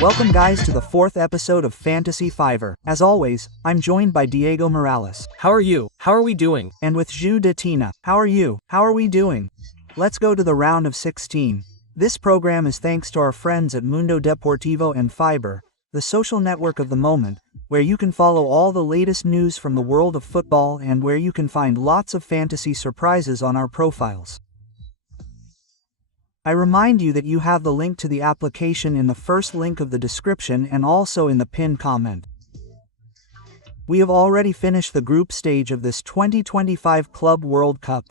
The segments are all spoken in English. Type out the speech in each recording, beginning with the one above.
Welcome guys to the 4th episode of Fantasy Fiver. As always, I'm joined by Diego Morales. How are you? How are we doing? And with Ju de Tina. How are you? How are we doing? Let's go to the round of 16. This program is thanks to our friends at Mundo Deportivo and Fiber, the social network of the moment, where you can follow all the latest news from the world of football and where you can find lots of fantasy surprises on our profiles. I remind you that you have the link to the application in the first link of the description and also in the pinned comment. We have already finished the group stage of this 2025 Club World Cup.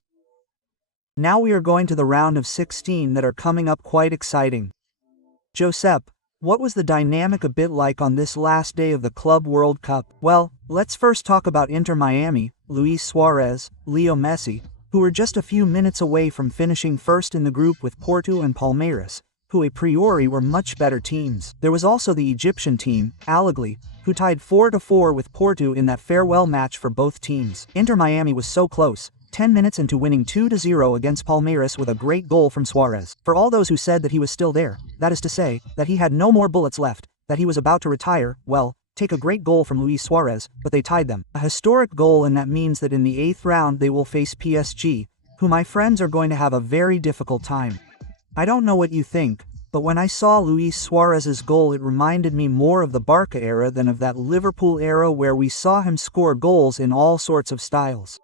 Now we are going to the round of 16 that are coming up quite exciting. Josep, what was the dynamic a bit like on this last day of the Club World Cup? Well, let's first talk about Inter Miami, Luis Suarez, Leo Messi, who were just a few minutes away from finishing first in the group with Porto and Palmeiras, who a priori were much better teams. There was also the Egyptian team, Al Ahly, who tied 4-4 with Porto in that farewell match for both teams. Inter Miami was so close, 10 minutes into winning 2-0 against Palmeiras with a great goal from Suarez. For all those who said that he was still there, that is to say, that he had no more bullets left, that he was about to retire, well, take a great goal from Luis Suarez, but they tied them. A historic goal, and that means that in the 8th round they will face PSG, who my friends are going to have a very difficult time. I don't know what you think, but when I saw Luis Suarez's goal it reminded me more of the Barca era than of that Liverpool era where we saw him score goals in all sorts of styles.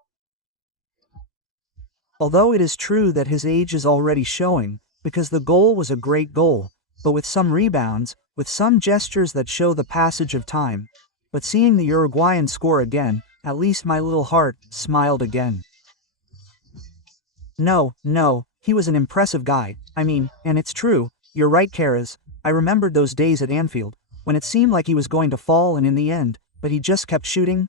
Although it is true that his age is already showing, because the goal was a great goal, but with some rebounds, with some gestures that show the passage of time. But seeing the Uruguayan score again, at least my little heart smiled again. No, he was an impressive guy, and it's true, you're right Carras, I remembered those days at Anfield, when it seemed like he was going to fall and in the end, but he just kept shooting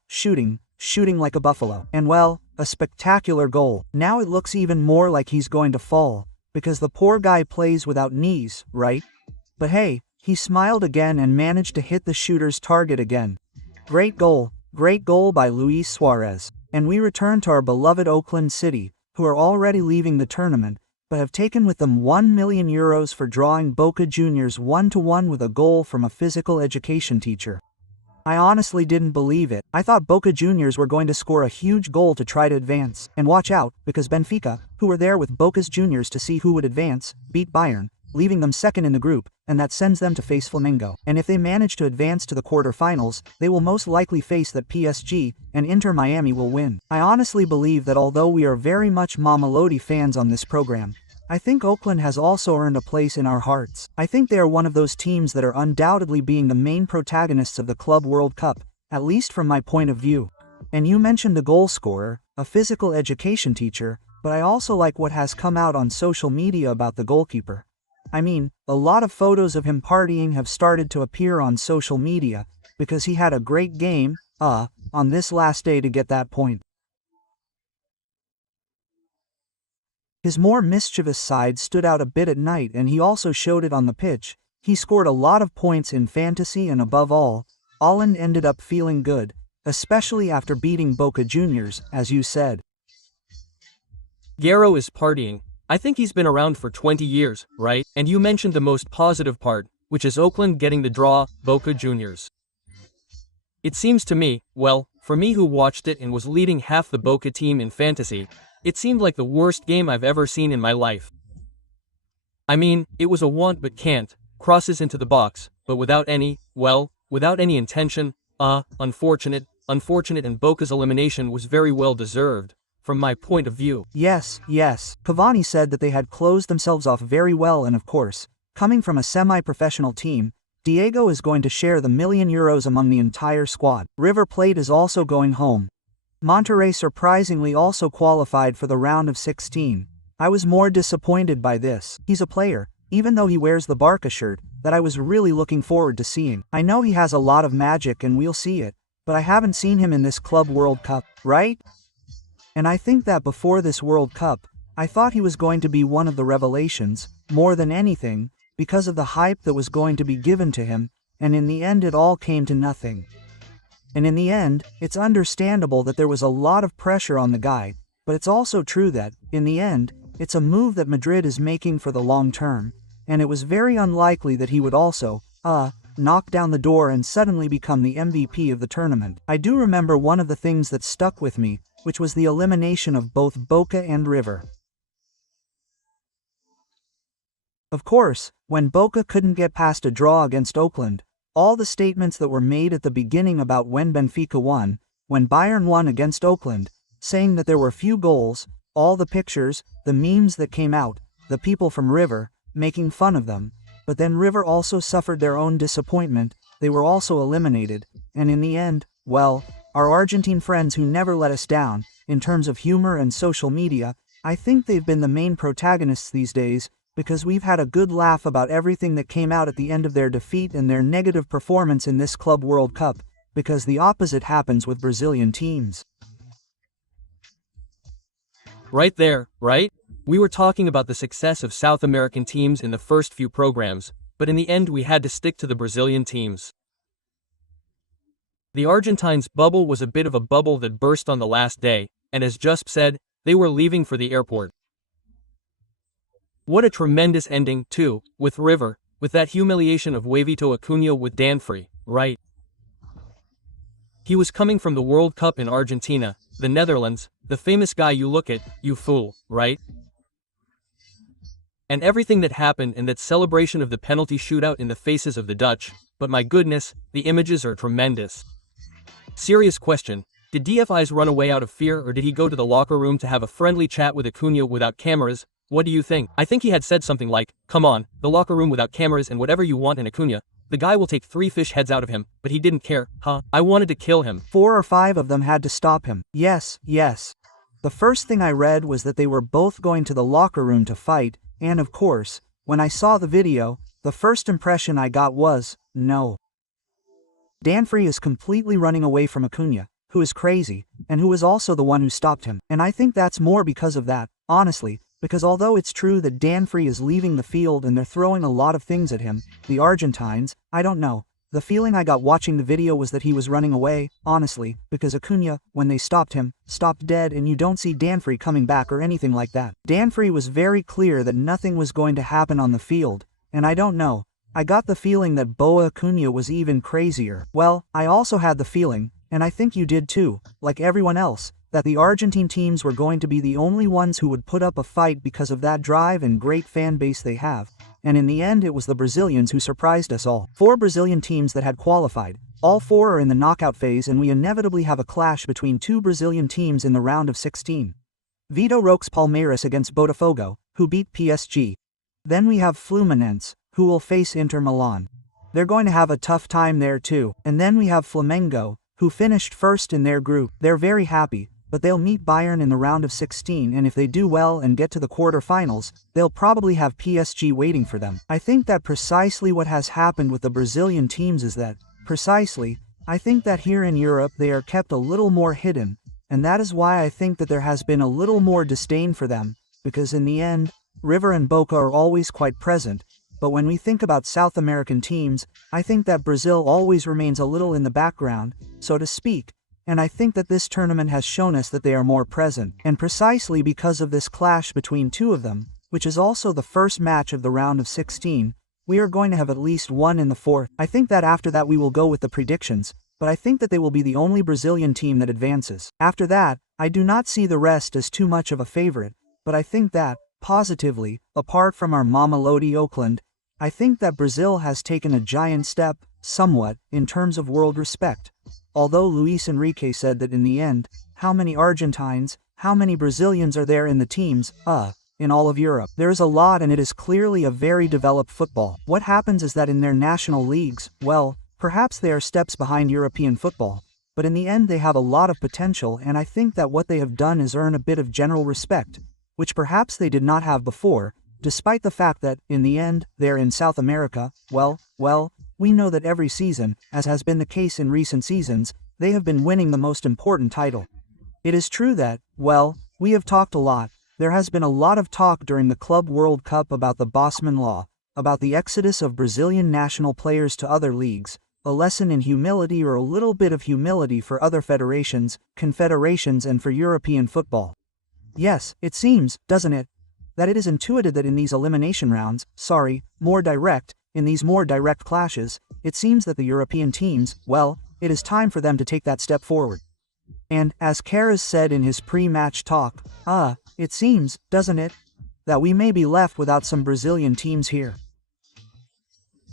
like a buffalo. And well, a spectacular goal. Now it looks even more like he's going to fall, because the poor guy plays without knees, right? But hey, he smiled again and managed to hit the shooter's target again. Great goal by Luis Suarez. And we return to our beloved Oakland City, who are already leaving the tournament, but have taken with them €1 million for drawing Boca Juniors 1-1 with a goal from a physical education teacher. I honestly didn't believe it. I thought Boca Juniors were going to score a huge goal to try to advance. And watch out, because Benfica, who were there with Boca's Juniors to see who would advance, beat Bayern, leaving them second in the group, and that sends them to face Flamengo. And if they manage to advance to the quarterfinals, they will most likely face that PSG, and Inter Miami will win. I honestly believe that although we are very much Mamelodi fans on this program, I think Oakland has also earned a place in our hearts. I think they are one of those teams that are undoubtedly being the main protagonists of the Club World Cup, at least from my point of view. And you mentioned the goal scorer, a physical education teacher, but I also like what has come out on social media about the goalkeeper. A lot of photos of him partying have started to appear on social media, because he had a great game, on this last day to get that point. His more mischievous side stood out a bit at night and he also showed it on the pitch. He scored a lot of points in fantasy and above all, Holland ended up feeling good, especially after beating Boca Juniors, as you said. Guerrero is partying. I think he's been around for 20 years, right? And you mentioned the most positive part, which is Oakland getting the draw, Boca Juniors. It seems to me, well, for me who watched it and was leading half the Boca team in fantasy, it seemed like the worst game I've ever seen in my life. It was a want but can't, crosses into the box, but without any intention, unfortunate, and Boca's elimination was very well deserved. From my point of view. Yes. Cavani said that they had closed themselves off very well, and of course, coming from a semi-professional team, Diego is going to share the €1 million among the entire squad. River Plate is also going home. Monterrey surprisingly also qualified for the round of 16. I was more disappointed by this. He's a player, even though he wears the Barca shirt, that I was really looking forward to seeing. I know he has a lot of magic and we'll see it, but I haven't seen him in this Club World Cup, right? And I think that before this World Cup, I thought he was going to be one of the revelations, more than anything, because of the hype that was going to be given to him, and in the end it all came to nothing. And in the end, it's understandable that there was a lot of pressure on the guy, but it's also true that, in the end, it's a move that Madrid is making for the long term, and it was very unlikely that he would also, knock down the door and suddenly become the MVP of the tournament. I do remember one of the things that stuck with me, which was the elimination of both Boca and River. Of course, when Boca couldn't get past a draw against Oakland, all the statements that were made at the beginning about when Benfica won, when Bayern won against Oakland, saying that there were few goals, all the pictures, the memes that came out, the people from River, making fun of them, but then River also suffered their own disappointment, they were also eliminated, and in the end, well, our Argentine friends who never let us down, in terms of humor and social media, I think they've been the main protagonists these days, because we've had a good laugh about everything that came out at the end of their defeat and their negative performance in this Club World Cup, because the opposite happens with Brazilian teams. Right there, right? We were talking about the success of South American teams in the first few programs, but in the end we had to stick to the Brazilian teams. The Argentines' bubble was a bit of a bubble that burst on the last day, and as Jusp said, they were leaving for the airport. What a tremendous ending, too, with River, with that humiliation of Wavito Acuna with Danfrey, right? He was coming from the World Cup in Argentina, the Netherlands, the famous guy you look at, you fool, right? And everything that happened and that celebration of the penalty shootout in the faces of the Dutch, but my goodness, the images are tremendous. Serious question, did DFIs run away out of fear or did he go to the locker room to have a friendly chat with Acuna without cameras? What do you think? I think he had said something like, come on, the locker room without cameras and whatever you want in Acuna, the guy will take 3 fish heads out of him, but he didn't care, huh? I wanted to kill him. 4 or 5 of them had to stop him. Yes. The first thing I read was that they were both going to the locker room to fight, and of course, when I saw the video, the first impression I got was, no. Danfrey is completely running away from Acuna, who is crazy, and who is also the one who stopped him. And I think that's more because of that, honestly, because although it's true that Danfrey is leaving the field and they're throwing a lot of things at him, the Argentines, I don't know. The feeling I got watching the video was that he was running away, honestly, because Acuna, when they stopped him, stopped dead and you don't see Danfrey coming back or anything like that. Danfrey was very clear that nothing was going to happen on the field, and I don't know. I got the feeling that Boa Acuna was even crazier. Well, I also had the feeling, and I think you did too, like everyone else, that the Argentine teams were going to be the only ones who would put up a fight because of that drive and great fan base they have. And in the end it was the Brazilians who surprised us all. 4 Brazilian teams that had qualified. All 4 are in the knockout phase and we inevitably have a clash between 2 Brazilian teams in the round of 16. Vitor Roque's Palmeiras against Botafogo, who beat PSG. Then we have Fluminense, who will face Inter Milan. They're going to have a tough time there too. And then we have Flamengo, who finished first in their group. They're very happy, but they'll meet Bayern in the round of 16 and if they do well and get to the quarterfinals, they'll probably have PSG waiting for them. I think that precisely what has happened with the Brazilian teams is that, I think that here in Europe they are kept a little more hidden, and that is why I think that there has been a little more disdain for them, because in the end, River and Boca are always quite present, but when we think about South American teams, I think that Brazil always remains a little in the background, so to speak, and I think that this tournament has shown us that they are more present, and precisely because of this clash between 2 of them, which is also the first match of the round of 16, we are going to have at least one in the 4th. I think that after that we will go with the predictions, but I think that they will be the only Brazilian team that advances. After that, I do not see the rest as too much of a favorite, but I think that, positively, apart from our Mamelodi Oakland, I think that Brazil has taken a giant step, somewhat, in terms of world respect. Although Luis Enrique said that in the end, how many Argentines, how many Brazilians are there in the teams, in all of Europe? There is a lot and it is clearly a very developed football. What happens is that in their national leagues, well, perhaps they are steps behind European football, but in the end they have a lot of potential and I think that what they have done is earn a bit of general respect, which perhaps they did not have before, despite the fact that, in the end, they're in South America. Well, we know that every season, as has been the case in recent seasons, they have been winning the most important title. It is true that, well, we have talked a lot, there has been a lot of talk during the Club World Cup about the Bosman Law, about the exodus of Brazilian national players to other leagues, a lesson in humility or a little bit of humility for other federations, confederations and for European football. Yes, it seems, doesn't it, that it is intuited that in these elimination rounds, more direct, in these more direct clashes, it seems that the European teams, well, it is time for them to take that step forward. And, as Carras said in his pre-match talk, it seems, doesn't it, that we may be left without some Brazilian teams here.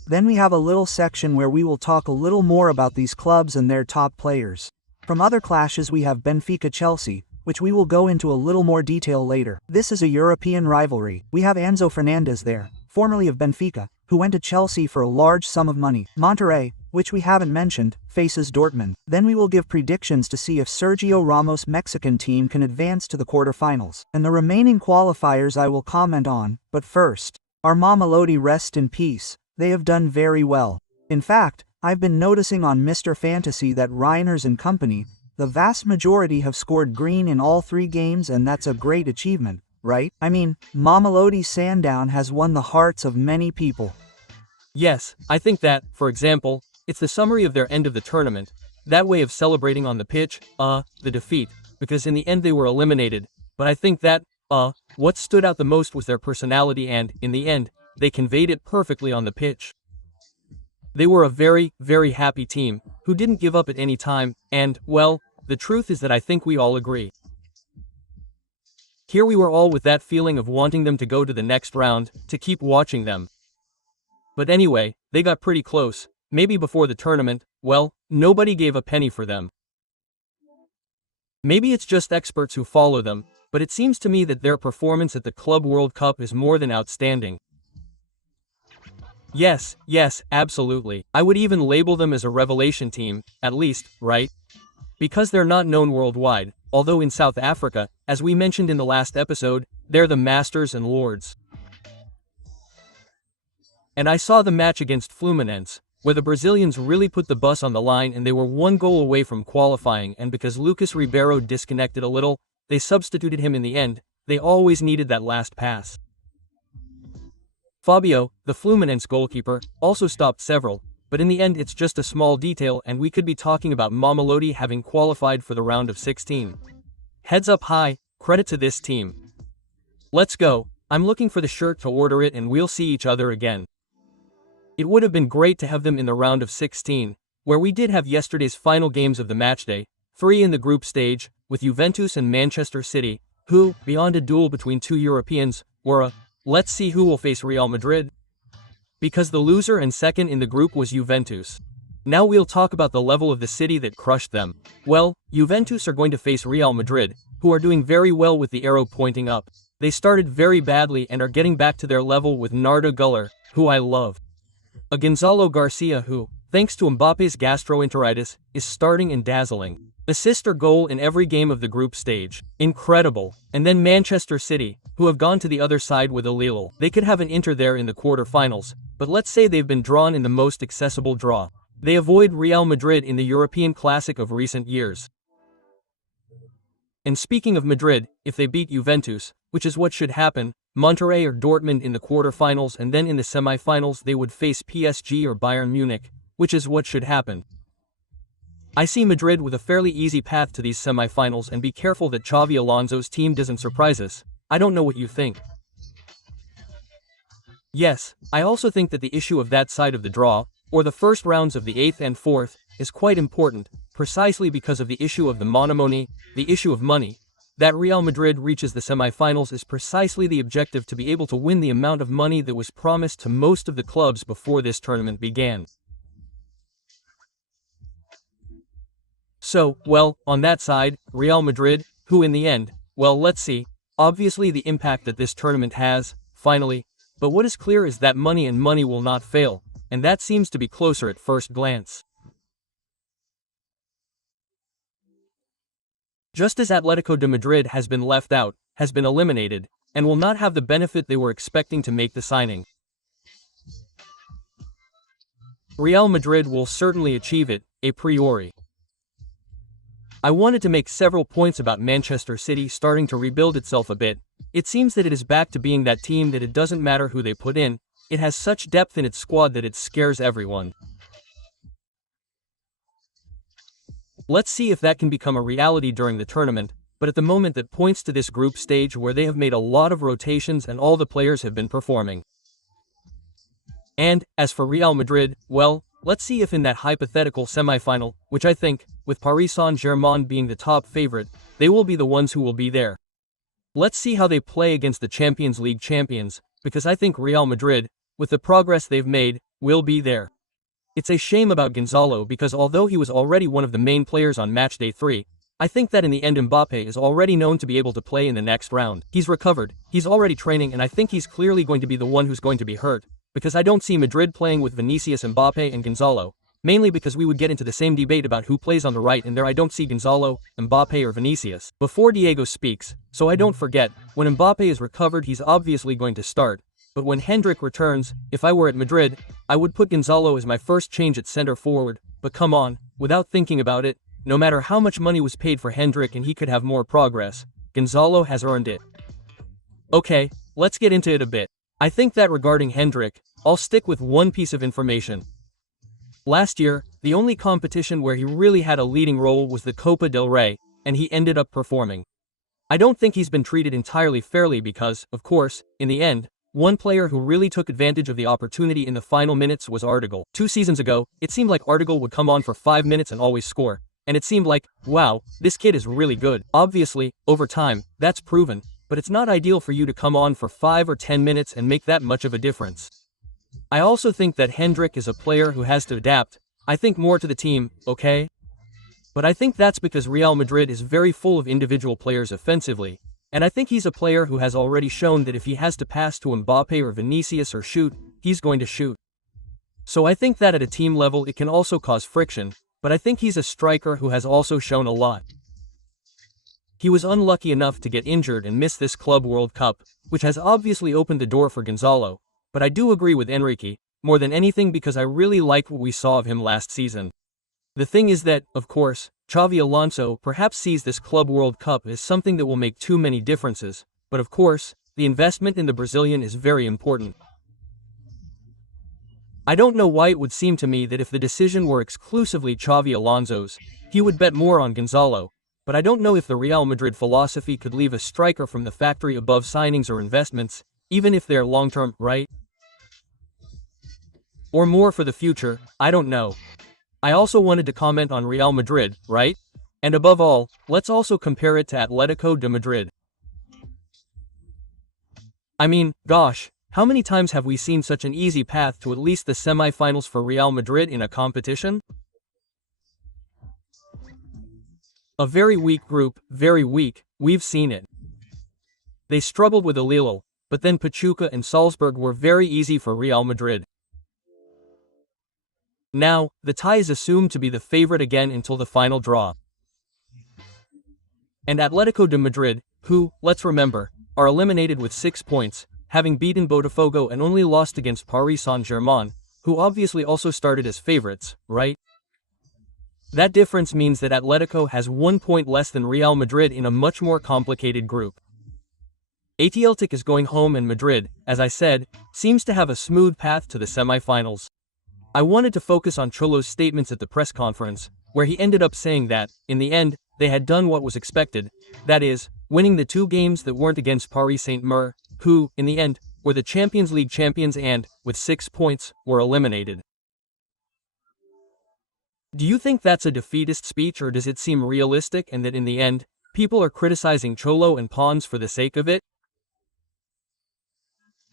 Then we have a little section where we will talk a little more about these clubs and their top players. From other clashes we have Benfica-Chelsea, which we will go into a little more detail later. This is a European rivalry. We have Enzo Fernandez there, formerly of Benfica, who went to Chelsea for a large sum of money. Monterrey, which we haven't mentioned, faces Dortmund. Then we will give predictions to see if Sergio Ramos' Mexican team can advance to the quarterfinals. And the remaining qualifiers I will comment on, but first, our Mamelodi rest in peace. They have done very well. In fact, I've been noticing on Mr. Fantasy that Reiners and company, the vast majority have scored green in all 3 games, and that's a great achievement, right? I mean, Mamelodi Sandown has won the hearts of many people. Yes, I think that, for example, it's the summary of their end of the tournament, that way of celebrating on the pitch, the defeat, because in the end they were eliminated, but I think that, what stood out the most was their personality and, in the end, they conveyed it perfectly on the pitch. They were a very, very happy team, who didn't give up at any time, and, well, the truth is that I think we all agree. Here we were all with that feeling of wanting them to go to the next round, to keep watching them. But anyway, they got pretty close, maybe before the tournament, well, nobody gave a penny for them. Maybe it's just experts who follow them, but it seems to me that their performance at the Club World Cup is more than outstanding. Yes, absolutely. I would even label them as a revelation team, at least, right? Because they're not known worldwide, although in South Africa, as we mentioned in the last episode, they're the masters and lords. And I saw the match against Fluminense, where the Brazilians really put the bus on the line and they were 1 goal away from qualifying, and because Lucas Ribeiro disconnected a little, they substituted him in the end. They always needed that last pass. Fabio, the Fluminense goalkeeper, also stopped several, but in the end it's just a small detail and we could be talking about Mamelodi having qualified for the round of 16. Heads up high, credit to this team. Let's go, I'm looking for the shirt to order it and we'll see each other again. It would have been great to have them in the round of 16, where we did have yesterday's final games of the matchday, 3 in the group stage, with Juventus and Manchester City, who, beyond a duel between 2 Europeans, were a let's see who will face Real Madrid. Because the loser and second in the group was Juventus. Now we'll talk about the level of the city that crushed them. Well, Juventus are going to face Real Madrid, who are doing very well with the arrow pointing up. They started very badly and are getting back to their level with Narda Güler, who I love. A Gonzalo Garcia who, thanks to Mbappe's gastroenteritis, is starting and dazzling. Assist or goal in every game of the group stage. Incredible. And then Manchester City, who have gone to the other side with Lille. They could have an Inter there in the quarterfinals, but let's say they've been drawn in the most accessible draw. They avoid Real Madrid in the European Classic of recent years. And speaking of Madrid, if they beat Juventus, which is what should happen, Monterrey or Dortmund in the quarterfinals, and then in the semifinals they would face PSG or Bayern Munich, which is what should happen. I see Madrid with a fairly easy path to these semifinals, and be careful that Xavi Alonso's team doesn't surprise us. I don't know what you think. Yes, I also think that the issue of that side of the draw, or the first rounds of the 8th and 4th, is quite important, precisely because of the issue of the monomony, the issue of money. That Real Madrid reaches the semifinals is precisely the objective, to be able to win the amount of money that was promised to most of the clubs before this tournament began. So, well, on that side, Real Madrid, who in the end, well, let's see, obviously the impact that this tournament has, finally, but what is clear is that money and money will not fail, and that seems to be closer at first glance. Just as Atletico de Madrid has been left out, has been eliminated, and will not have the benefit they were expecting to make the signing. Real Madrid will certainly achieve it, a priori. I wanted to make several points about Manchester City starting to rebuild itself a bit. It seems that it is back to being that team that it doesn't matter who they put in, it has such depth in its squad that it scares everyone. Let's see if that can become a reality during the tournament, but at the moment that points to this group stage where they have made a lot of rotations and all the players have been performing. And, as for Real Madrid, well, let's see if in that hypothetical semi-final, which I think, with Paris Saint-Germain being the top favorite, they will be the ones who will be there. Let's see how they play against the Champions League champions, because I think Real Madrid, with the progress they've made, will be there. It's a shame about Gonzalo because although he was already one of the main players on matchday 3, I think that in the end Mbappe is already known to be able to play in the next round. He's recovered, he's already training, and I think he's clearly going to be the one who's going to be hurt, because I don't see Madrid playing with Vinicius, Mbappe and Gonzalo, mainly because we would get into the same debate about who plays on the right, and there I don't see Gonzalo, Mbappe or Vinicius. Before Diego speaks, so I don't forget, when Mbappe is recovered he's obviously going to start, but when Hendrik returns, if I were at Madrid, I would put Gonzalo as my first change at center forward, but come on, without thinking about it, no matter how much money was paid for Hendrik and he could have more progress, Gonzalo has earned it. Okay, let's get into it a bit. I think that regarding Hendrik, I'll stick with one piece of information. Last year, the only competition where he really had a leading role was the Copa del Rey, and he ended up performing. I don't think he's been treated entirely fairly because, of course, in the end, one player who really took advantage of the opportunity in the final minutes was Ardigal. 2 seasons ago, it seemed like Ardigal would come on for 5 minutes and always score, and it seemed like, wow, this kid is really good. Obviously, over time, that's proven, but it's not ideal for you to come on for 5 or 10 minutes and make that much of a difference. I also think that Hendrik is a player who has to adapt, I think more to the team, okay? But I think that's because Real Madrid is very full of individual players offensively, and I think he's a player who has already shown that if he has to pass to Mbappe or Vinicius or shoot, he's going to shoot. So I think that at a team level it can also cause friction, but I think he's a striker who has also shown a lot. He was unlucky enough to get injured and miss this Club World Cup, which has obviously opened the door for Gonzalo, but I do agree with Enrique, more than anything because I really liked what we saw of him last season. The thing is that, of course, Xavi Alonso perhaps sees this Club World Cup as something that will make too many differences, but of course, the investment in the Brazilian is very important. I don't know why it would seem to me that if the decision were exclusively Xavi Alonso's, he would bet more on Gonzalo, but I don't know if the Real Madrid philosophy could leave a striker from the factory above signings or investments, even if they're long-term, right? Or more for the future, I don't know. I also wanted to comment on Real Madrid, right? And above all, let's also compare it to Atletico de Madrid. I mean, gosh, how many times have we seen such an easy path to at least the semi-finals for Real Madrid in a competition? A very weak group, very weak, we've seen it. They struggled with Lille, but then Pachuca and Salzburg were very easy for Real Madrid. Now, the tie is assumed to be the favorite again until the final draw. And Atletico de Madrid, who, let's remember, are eliminated with 6 points, having beaten Botafogo and only lost against Paris Saint-Germain, who obviously also started as favorites, right? That difference means that Atletico has 1 point less than Real Madrid in a much more complicated group. Athletic is going home and Madrid, as I said, seems to have a smooth path to the semi-finals. I wanted to focus on Cholo's statements at the press conference, where he ended up saying that, in the end, they had done what was expected, that is, winning the 2 games that weren't against Paris Saint-Germain, who, in the end, were the Champions League champions and, with 6 points, were eliminated. Do you think that's a defeatist speech or does it seem realistic and that in the end, people are criticizing Cholo and Pons for the sake of it?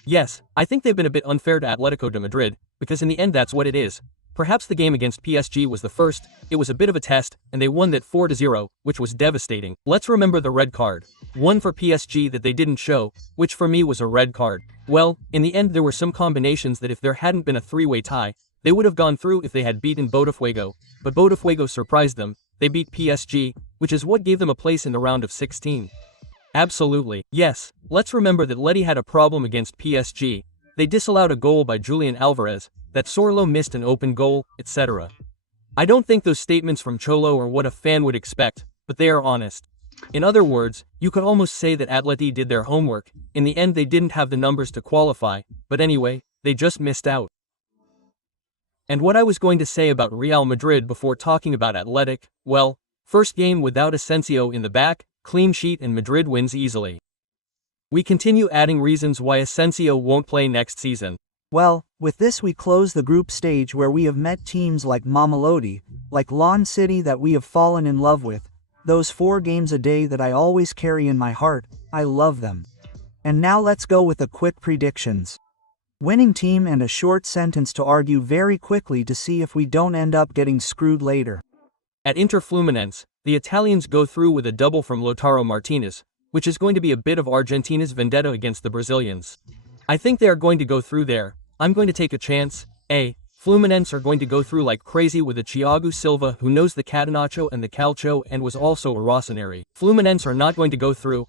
Yes, I think they've been a bit unfair to Atletico de Madrid, because in the end that's what it is. Perhaps the game against PSG was the first, it was a bit of a test, and they won that 4-0, which was devastating. Let's remember the red card. One for PSG that they didn't show, which for me was a red card. Well, in the end there were some combinations that if there hadn't been a 3-way tie, they would have gone through if they had beaten Botafogo, but Botafogo surprised them, they beat PSG, which is what gave them a place in the round of 16. Absolutely. Yes, let's remember that Letty had a problem against PSG. They disallowed a goal by Julian Alvarez, that Sorlo missed an open goal, etc. I don't think those statements from Cholo are what a fan would expect, but they are honest. In other words, you could almost say that Atleti did their homework. In the end they didn't have the numbers to qualify, but anyway, they just missed out. And what I was going to say about Real Madrid before talking about Athletic, well, first game without Asensio in the back, clean sheet and Madrid wins easily. We continue adding reasons why Asensio won't play next season. Well, with this we close the group stage where we have met teams like Mamelodi, like Lawn City that we have fallen in love with, those 4 games a day that I always carry in my heart, I love them. And now let's go with the quick predictions. Winning team and a short sentence to argue very quickly to see if we don't end up getting screwed later. At Inter Fluminense, the Italians go through with a double from Lautaro Martinez, which is going to be a bit of Argentina's vendetta against the Brazilians. I think they are going to go through there. I'm going to take a chance. Fluminense are going to go through like crazy with a Thiago Silva who knows the Catenaccio and the Calcio and was also a Rossoneri. Fluminense are not going to go through.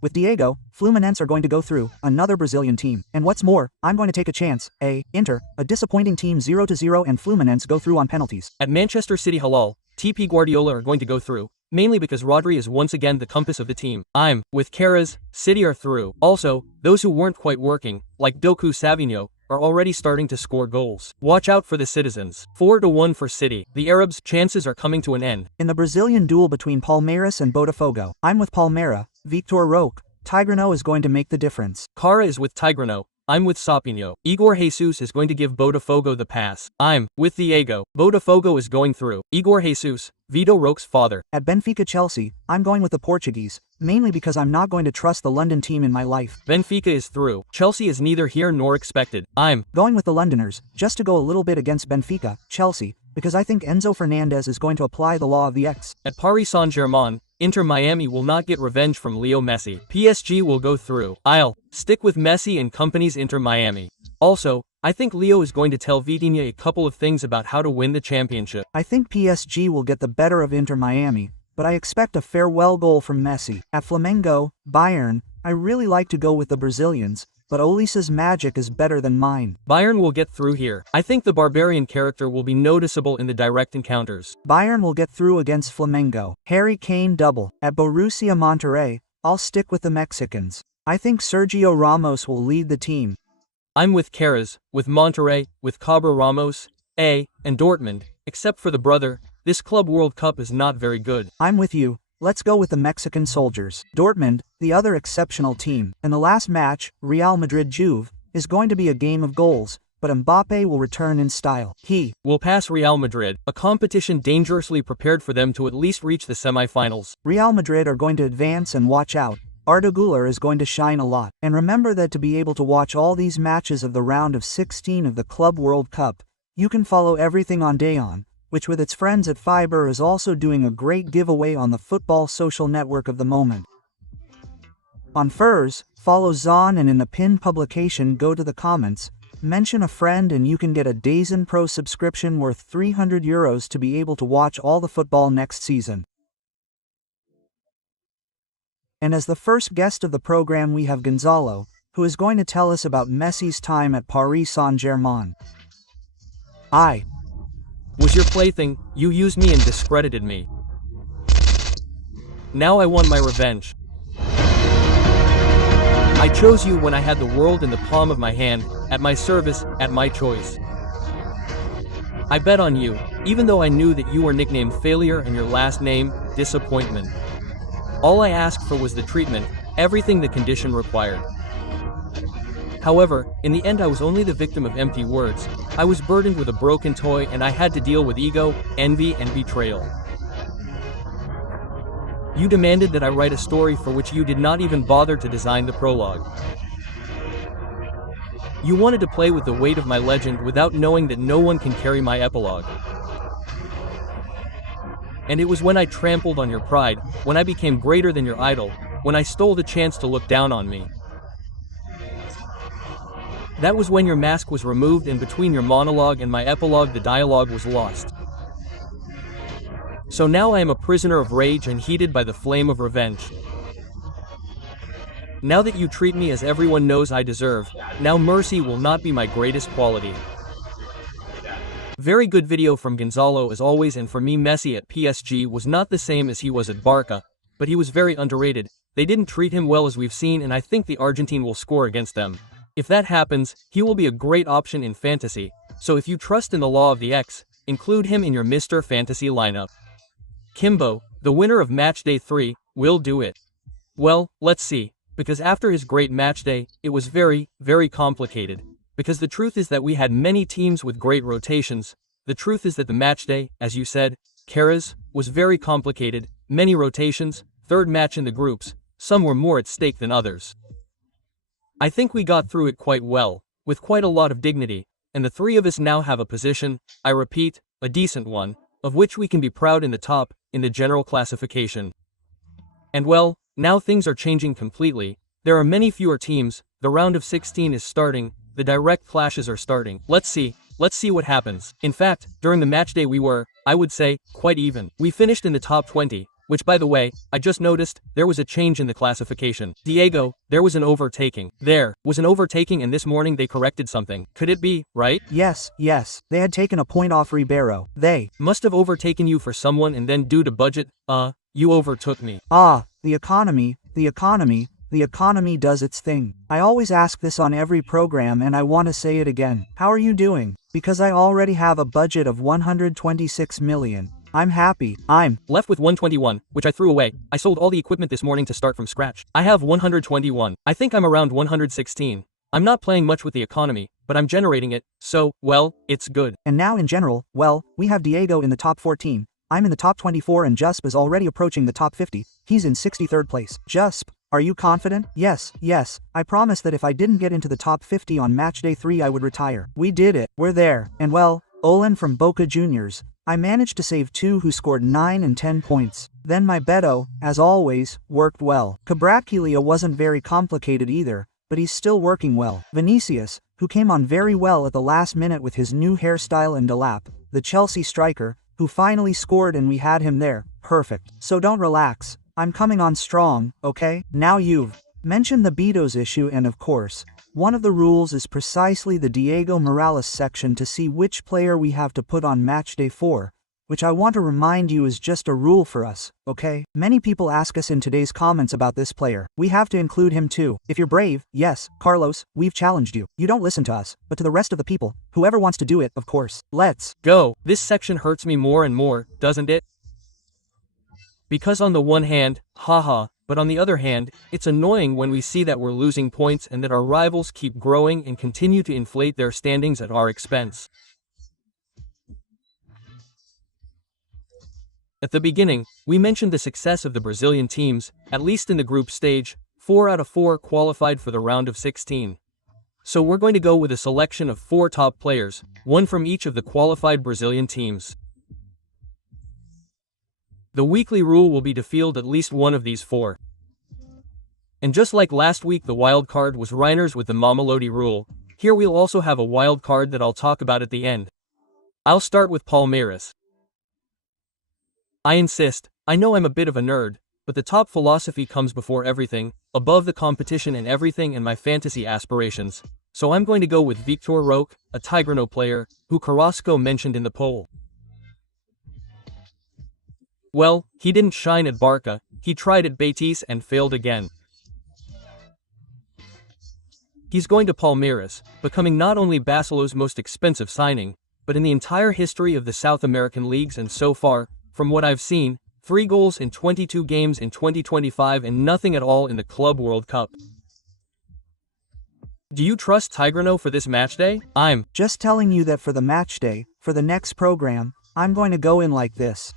With Diego, Fluminense are going to go through, another Brazilian team. And what's more, I'm going to take a chance. Inter, a disappointing team 0-0 and Fluminense go through on penalties. At Manchester City Halal, TP Guardiola are going to go through, mainly because Rodri is once again the compass of the team. With Carras, City are through. Also, those who weren't quite working, like Doku Savigno, are already starting to score goals. Watch out for the citizens. 4-1 for City. The Arabs' chances are coming to an end. In the Brazilian duel between Palmeiras and Botafogo, I'm with Palmeira. Victor Roque. Tigrano is going to make the difference. Cara is with Tigrano. I'm with Sapinho. Igor Jesus is going to give Botafogo the pass. I'm with Diego. Botafogo is going through. Igor Jesus, Vito Roque's father. At Benfica Chelsea, I'm going with the Portuguese, mainly because I'm not going to trust the London team in my life. Benfica is through. Chelsea is neither here nor expected. I'm going with the Londoners, just to go a little bit against Benfica, Chelsea, because I think Enzo Fernandez is going to apply the law of the X. At Paris Saint-Germain, Inter Miami will not get revenge from Leo Messi. PSG will go through. I'll stick with Messi and company's Inter Miami. Also, I think Leo is going to tell Vitinha a couple of things about how to win the championship. I think PSG will get the better of Inter Miami, but I expect a farewell goal from Messi. At Flamengo, Bayern, I really like to go with the Brazilians, but Ulisses' magic is better than mine. Bayern will get through here. I think the barbarian character will be noticeable in the direct encounters. Bayern will get through against Flamengo. Harry Kane double. At Borussia Monterrey, I'll stick with the Mexicans. I think Sergio Ramos will lead the team. I'm with Carras, with Monterrey, with Cabra Ramos, and Dortmund. Except for the brother, this Club World Cup is not very good. I'm with you. Let's go with the Mexican soldiers. Dortmund, the other exceptional team. In the last match, Real Madrid-Juve, is going to be a game of goals, but Mbappe will return in style. He will pass Real Madrid, a competition dangerously prepared for them to at least reach the semi-finals. Real Madrid are going to advance and watch out. Arda Güler is going to shine a lot. And remember that to be able to watch all these matches of the round of 16 of the Club World Cup, you can follow everything on Dayon, which with its friends at Feebers is also doing a great giveaway on the football social network of the moment. On Furs, follow Zon and in the pinned publication go to the comments, mention a friend and you can get a DAZN Pro subscription worth €300 to be able to watch all the football next season. And as the first guest of the program we have Gonzalo, who is going to tell us about Messi's time at Paris Saint-Germain. I was your plaything, you used me and discredited me. Now I want my revenge. I chose you when I had the world in the palm of my hand, at my service, at my choice. I bet on you, even though I knew that you were nicknamed Failure and your last name, Disappointment. All I asked for was the treatment, everything the condition required. However, in the end I was only the victim of empty words. I was burdened with a broken toy and I had to deal with ego, envy and betrayal. You demanded that I write a story for which you did not even bother to design the prologue. You wanted to play with the weight of my legend without knowing that no one can carry my epilogue. And it was when I trampled on your pride, when I became greater than your idol, when I stole the chance to look down on me. That was when your mask was removed and between your monologue and my epilogue the dialogue was lost. So now I am a prisoner of rage and heated by the flame of revenge. Now that you treat me as everyone knows I deserve, now mercy will not be my greatest quality. Very good video from Gonzalo as always, and for me Messi at PSG was not the same as he was at Barca, but he was very underrated. They didn't treat him well as we've seen, and I think the Argentine will score against them. If that happens, he will be a great option in fantasy, so if you trust in the law of the X, include him in your Mr. Fantasy lineup. Kimbo, the winner of Matchday 3, will do it. Well, let's see, because after his great matchday, it was very, very complicated. because the truth is that we had many teams with great rotations. The truth is that the matchday, as you said, Karas, was very complicated, many rotations, third match in the groups, some were more at stake than others. I think we got through it quite well, with quite a lot of dignity, and the three of us now have a position, I repeat, a decent one, of which we can be proud in the top, in the general classification. And well, now things are changing completely, there are many fewer teams, the round of 16 is starting, the direct clashes are starting. Let's see what happens. In fact, during the matchday we were, I would say, quite even. We finished in the top 20, which by the way, I just noticed, there was a change in the classification. Diego, there was an overtaking. There was an overtaking and this morning they corrected something. Could it be, right? Yes, they had taken a point off Ribeiro. They must have overtaken you for someone and then due to budget, you overtook me. The economy does its thing. I always ask this on every program and I want to say it again. How are you doing? Because I already have a budget of 126 million. I'm happy. I'm left with 121, which I threw away. I sold all the equipment this morning to start from scratch. I have 121. I think I'm around 116. I'm not playing much with the economy, but I'm generating it, so, well, it's good. And now in general, well, we have Diego in the top 14. I'm in the top 24 and Jusp is already approaching the top 50. He's in 63rd place. Jusp, are you confident? Yes. I promised that if I didn't get into the top 50 on matchday 3 I would retire. We did it. We're there. And well, Olin from Boca Juniors. I managed to save 2 who scored 9 and 10 points. Then my Beto, as always, worked well. Cabraquilia wasn't very complicated either, but he's still working well. Vinicius, who came on very well at the last minute with his new hairstyle and Delap, the Chelsea striker, who finally scored and we had him there, perfect. So don't relax, I'm coming on strong, okay? Now you've mentioned the Betos issue and of course, one of the rules is precisely the Diego Morales section to see which player we have to put on matchday 4, which I want to remind you is just a rule for us, okay? Many people ask us in today's comments about this player. We have to include him too. If you're brave, yes, Carlos, we've challenged you. You don't listen to us, but to the rest of the people, whoever wants to do it, of course. Let's go. This section hurts me more and more, doesn't it? Because on the one hand, haha, but on the other hand, it's annoying when we see that we're losing points and that our rivals keep growing and continue to inflate their standings at our expense. At the beginning, we mentioned the success of the Brazilian teams, at least in the group stage, 4 out of 4 qualified for the round of 16. So we're going to go with a selection of 4 top players, one from each of the qualified Brazilian teams. The weekly rule will be to field at least one of these 4. And just like last week the wild card was Reiners with the Mamelodi rule, here we'll also have a wild card that I'll talk about at the end. I'll start with Palmeiras. I insist, I know I'm a bit of a nerd, but the top philosophy comes before everything, above the competition and everything and my fantasy aspirations, so I'm going to go with Victor Roque, a Tigrano player, who Carrasco mentioned in the poll. Well, he didn't shine at Barca, he tried at Betis and failed again. He's going to Palmeiras, becoming not only Barcelona's most expensive signing, but in the entire history of the South American leagues and so far, from what I've seen, 3 goals in 22 games in 2025 and nothing at all in the Club World Cup. Do you trust Tigrano for this matchday? I'm just telling you that for the matchday, for the next program, I'm going to go in like this.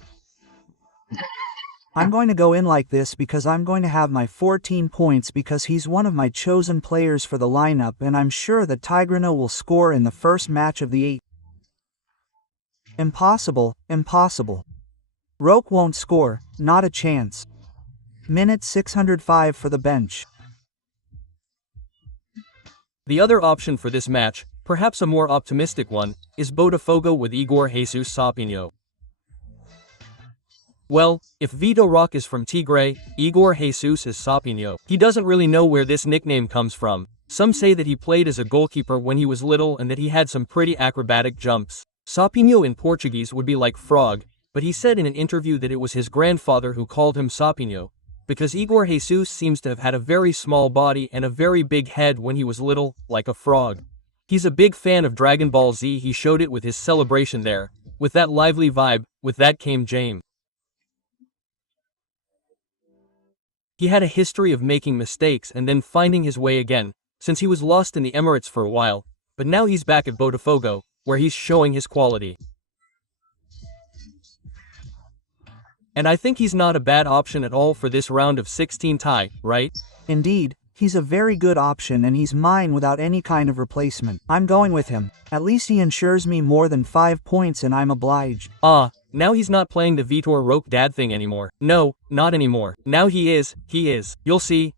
I'm going to go in like this because I'm going to have my 14 points because he's one of my chosen players for the lineup and I'm sure that Tigrano will score in the first match of the 8. Impossible. Roque won't score, not a chance. Minute 605 for the bench. The other option for this match, perhaps a more optimistic one, is Botafogo with Igor Jesus Sapinho. Well, if Vitor Roque is from Tigre, Igor Jesus is Sapinho. He doesn't really know where this nickname comes from. Some say that he played as a goalkeeper when he was little and that he had some pretty acrobatic jumps. Sapinho in Portuguese would be like frog, but he said in an interview that it was his grandfather who called him Sapinho, because Igor Jesus seems to have had a very small body and a very big head when he was little, like a frog. He's a big fan of Dragon Ball Z. He showed it with his celebration there, with that lively vibe, with that came James. He had a history of making mistakes and then finding his way again, since he was lost in the Emirates for a while, but now he's back at Botafogo, where he's showing his quality. And I think he's not a bad option at all for this round of 16 tie, right? Indeed, he's a very good option and he's mine without any kind of replacement. I'm going with him. At least he ensures me more than 5 points and I'm obliged. Now he's not playing the Vitor Roque dad thing anymore. No, not anymore. Now he is. You'll see.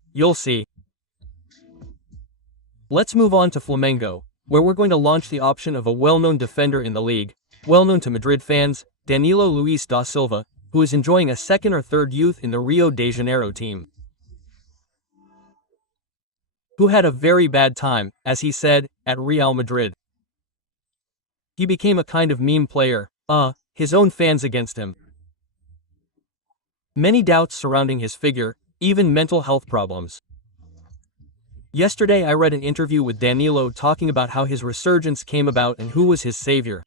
Let's move on to Flamengo, where we're going to launch the option of a well-known defender in the league, well-known to Madrid fans, Danilo Luis da Silva, who is enjoying a second or third youth in the Rio de Janeiro team. Who had a very bad time, as he said, at Real Madrid. He became a kind of meme player, his own fans against him. Many doubts surrounding his figure, even mental health problems. Yesterday I read an interview with Danilo talking about how his resurgence came about and who was his savior.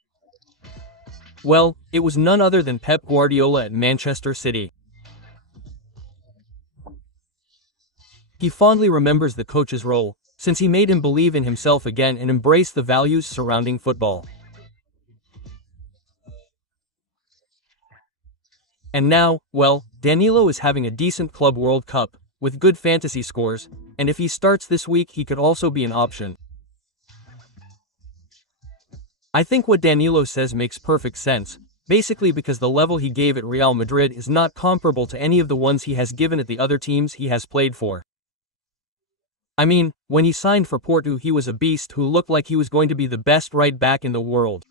Well, it was none other than Pep Guardiola at Manchester City. He fondly remembers the coach's role, since he made him believe in himself again and embrace the values surrounding football. And now, well, Danilo is having a decent Club World Cup, with good fantasy scores, and if he starts this week he could also be an option. I think what Danilo says makes perfect sense, basically because the level he gave at Real Madrid is not comparable to any of the ones he has given at the other teams he has played for. I mean, when he signed for Porto he was a beast who looked like he was going to be the best right back in the world.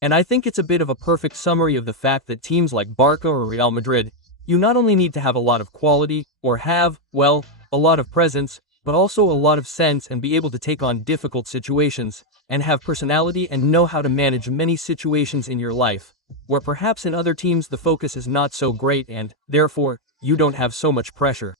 And I think it's a bit of a perfect summary of the fact that teams like Barca or Real Madrid, you not only need to have a lot of quality, or have, well, a lot of presence, but also a lot of sense and be able to take on difficult situations, and have personality and know how to manage many situations in your life, where perhaps in other teams the focus is not so great and, therefore, you don't have so much pressure.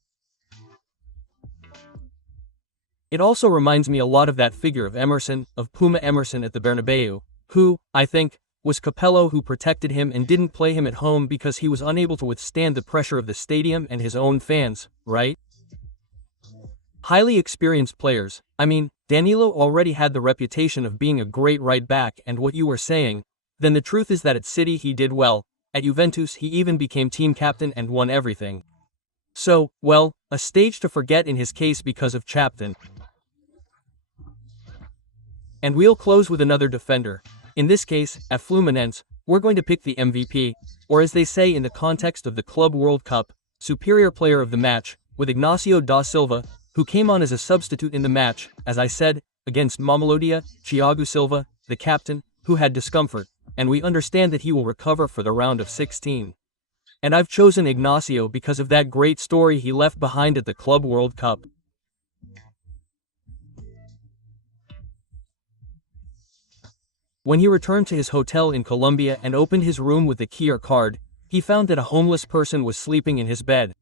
It also reminds me a lot of that figure of Emerson, of Puma Emerson at the Bernabeu, who, I think, was Capello who protected him and didn't play him at home because he was unable to withstand the pressure of the stadium and his own fans, right? Highly experienced players. I mean, Danilo already had the reputation of being a great right back, and what you were saying, then the truth is that at City he did well, at Juventus he even became team captain and won everything. So, well, a stage to forget in his case because of Chapton. And we'll close with another defender. In this case, at Fluminense, we're going to pick the MVP, or as they say in the context of the Club World Cup, superior player of the match, with Ignacio da Silva, who came on as a substitute in the match, as I said, against Mamelodi, Thiago Silva, the captain, who had discomfort, and we understand that he will recover for the round of 16. And I've chosen Ignacio because of that great story he left behind at the Club World Cup. When he returned to his hotel in Colombia and opened his room with the key or card, he found that a homeless person was sleeping in his bed.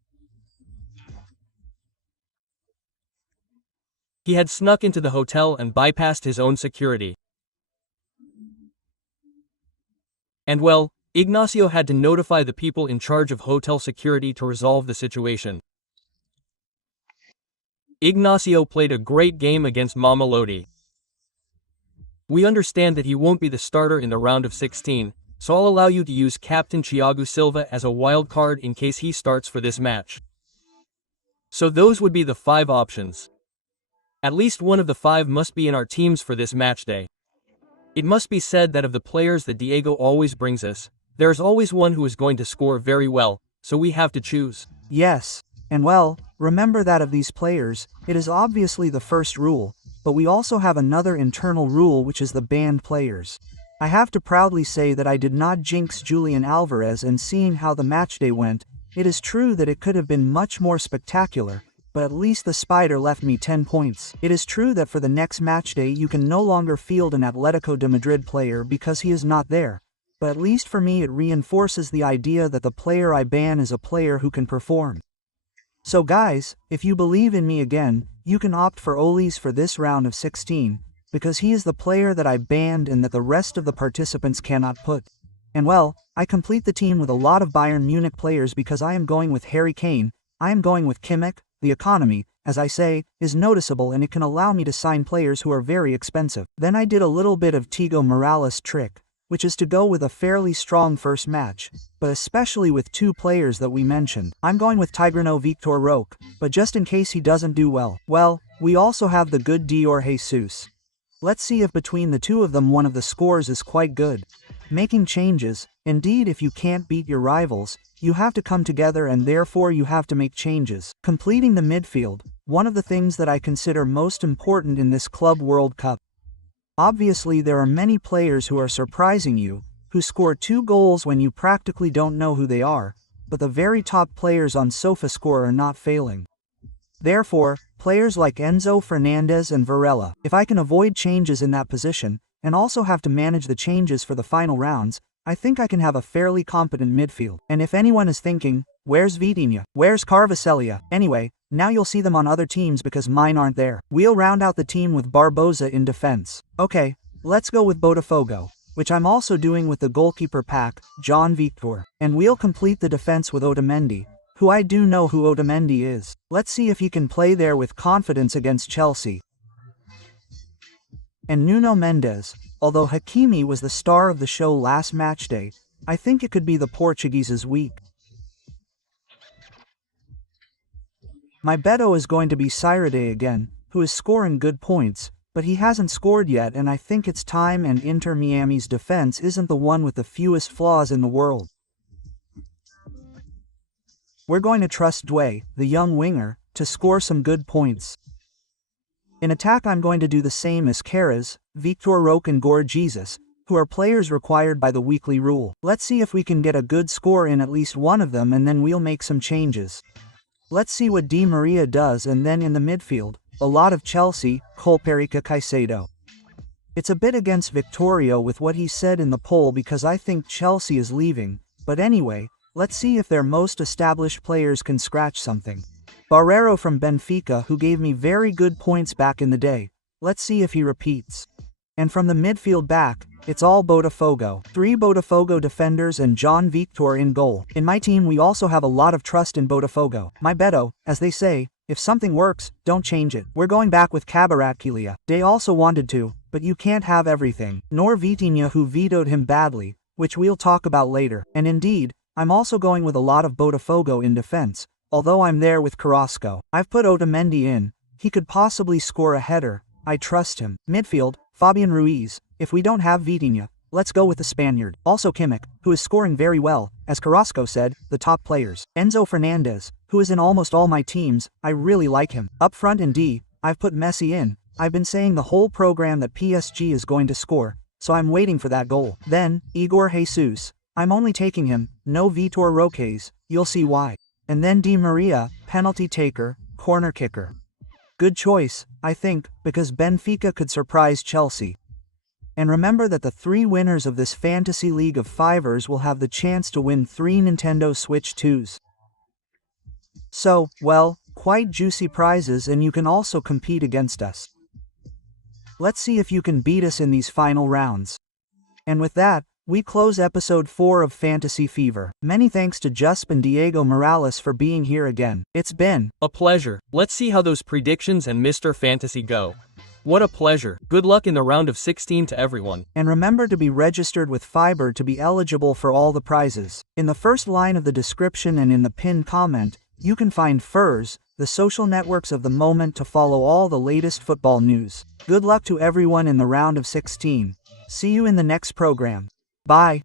He had snuck into the hotel and bypassed his own security. And well, Ignacio had to notify the people in charge of hotel security to resolve the situation. Ignacio played a great game against Mamelodi. We understand that he won't be the starter in the round of 16, so I'll allow you to use Captain Thiago Silva as a wild card in case he starts for this match. So those would be the 5 options. At least one of the 5 must be in our teams for this match day. It must be said that of the players that Diego always brings us, there is always one who is going to score very well, so we have to choose. Yes, and well, remember that of these players, it is obviously the first rule, but we also have another internal rule which is the banned players. I have to proudly say that I did not jinx Julian Alvarez, and seeing how the matchday went, it is true that it could have been much more spectacular, but at least the Spider left me 10 points. It is true that for the next matchday you can no longer field an Atletico de Madrid player because he is not there, but at least for me it reinforces the idea that the player I ban is a player who can perform. So guys, if you believe in me again, you can opt for Olis for this round of 16, because he is the player that I banned and that the rest of the participants cannot put. And well, I complete the team with a lot of Bayern Munich players because I am going with Harry Kane, I am going with Kimmich, the economy, as I say, is noticeable and it can allow me to sign players who are very expensive. Then I did a little bit of Tigo Morales trick, which is to go with a fairly strong first match, but especially with two players that we mentioned. I'm going with Tigrano Victor Roque, but just in case he doesn't do well, we also have the good Dior Jesus. Let's see if between the two of them one of the scores is quite good. Making changes, indeed if you can't beat your rivals, you have to come together and therefore you have to make changes. Completing the midfield, one of the things that I consider most important in this Club World Cup. Obviously there are many players who are surprising you, who score 2 goals when you practically don't know who they are, but the very top players on SofaScore are not failing. Therefore, players like Enzo Fernandez and Varela, if I can avoid changes in that position, and also have to manage the changes for the final rounds, I think I can have a fairly competent midfield. And if anyone is thinking, where's Vitinha? Where's Carvacelia? Anyway, now you'll see them on other teams because mine aren't there. We'll round out the team with Barbosa in defense. Okay, let's go with Botafogo, which I'm also doing with the goalkeeper pack, John Victor. And we'll complete the defense with Otamendi, who I do know who Otamendi is. Let's see if he can play there with confidence against Chelsea. And Nuno Mendes, although Hakimi was the star of the show last matchday, I think it could be the Portuguese's week. My Beto is going to be Sirade again, who is scoring good points, but he hasn't scored yet and I think it's time, and Inter Miami's defense isn't the one with the fewest flaws in the world. We're going to trust Doué, the young winger, to score some good points. In attack I'm going to do the same as Carras, Victor Roque and Gor Jesus, who are players required by the weekly rule. Let's see if we can get a good score in at least one of them and then we'll make some changes. Let's see what Di Maria does, and then in the midfield, a lot of Chelsea, Colperica Caicedo. It's a bit against Victorio with what he said in the poll because I think Chelsea is leaving, but anyway, let's see if their most established players can scratch something. Barreiro from Benfica, who gave me very good points back in the day. Let's see if he repeats. And from the midfield back, it's all Botafogo. 3 Botafogo defenders and John Victor in goal. In my team we also have a lot of trust in Botafogo. My Beto, as they say, if something works, don't change it. We're going back with Kvaratskhelia. They also wanted to, but you can't have everything. Nor Vitinha, who vetoed him badly, which we'll talk about later. And indeed, I'm also going with a lot of Botafogo in defense. Although I'm there with Carrasco. I've put Otamendi in. He could possibly score a header. I trust him. Midfield, Fabian Ruiz. If we don't have Vitinha, let's go with the Spaniard. Also Kimmich, who is scoring very well, as Carrasco said, the top players. Enzo Fernandez, who is in almost all my teams, I really like him. Up front in D, I've put Messi in. I've been saying the whole program that PSG is going to score, so I'm waiting for that goal. Then, Igor Jesus. I'm only taking him, no Vitor Roques, you'll see why. And then Di Maria, penalty taker, corner kicker. Good choice, I think, because Benfica could surprise Chelsea. And remember that the 3 winners of this fantasy league of Feebers will have the chance to win 3 Nintendo Switch 2s. So, well, quite juicy prizes, and you can also compete against us. Let's see if you can beat us in these final rounds. And with that, we close episode 4 of Fantasy Fever. Many thanks to Jusp and Diego Morales for being here again. It's been a pleasure. Let's see how those predictions and Mr. Fantasy go. What a pleasure. Good luck in the round of 16 to everyone. And remember to be registered with Feeber to be eligible for all the prizes. In the first line of the description and in the pinned comment, you can find Feebers, the social networks of the moment, to follow all the latest football news. Good luck to everyone in the round of 16. See you in the next program. Bye.